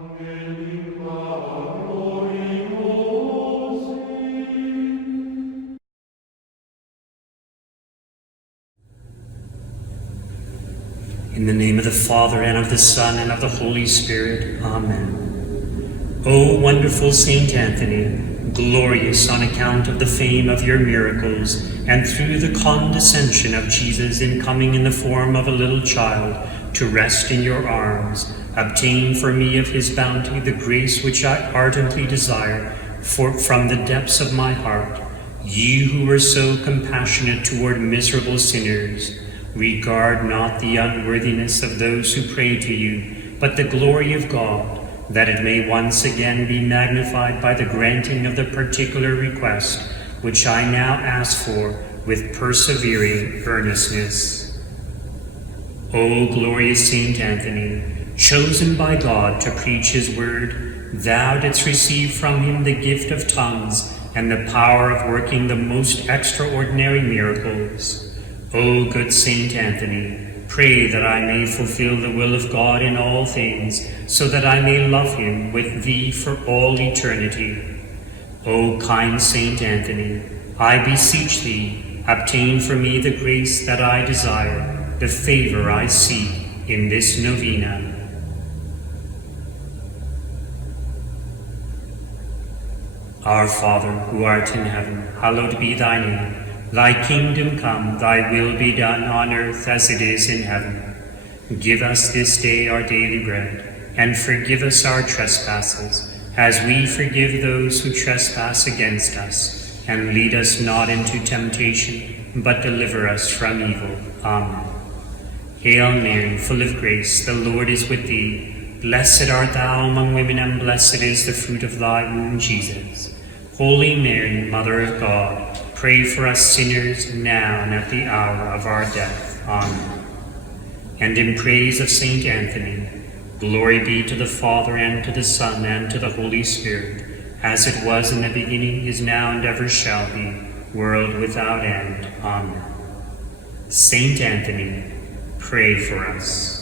In the name of the Father, and of the Son, and of the Holy Spirit. Amen. O wonderful Saint Anthony, glorious on account of the fame of your miracles, and through the condescension of Jesus in coming in the form of a little child to rest in your arms, obtain for me of his bounty the grace which I ardently desire from the depths of my heart. You who are so compassionate toward miserable sinners, regard not the unworthiness of those who pray to you, but the glory of God, that it may once again be magnified by the granting of the particular request which I now ask for with persevering earnestness. O glorious Saint Anthony, chosen by God to preach his word, thou didst receive from him the gift of tongues and the power of working the most extraordinary miracles. O good Saint Anthony, pray that I may fulfill the will of God in all things, so that I may love him with thee for all eternity. O kind Saint Anthony, I beseech thee, obtain for me the grace that I desire, the favor I seek in this novena. Our Father, who art in heaven, hallowed be thy name. Thy kingdom come, thy will be done on earth as it is in heaven. Give us this day our daily bread, and forgive us our trespasses, as we forgive those who trespass against us. And lead us not into temptation, but deliver us from evil. Amen. Hail Mary, full of grace, the Lord is with thee. Blessed art thou among women, and blessed is the fruit of thy womb, Jesus. Holy Mary, Mother of God, pray for us sinners, now and at the hour of our death. Amen. And in praise of Saint Anthony, glory be to the Father, and to the Son, and to the Holy Spirit, as it was in the beginning, is now, and ever shall be, world without end. Amen. Saint Anthony, pray for us.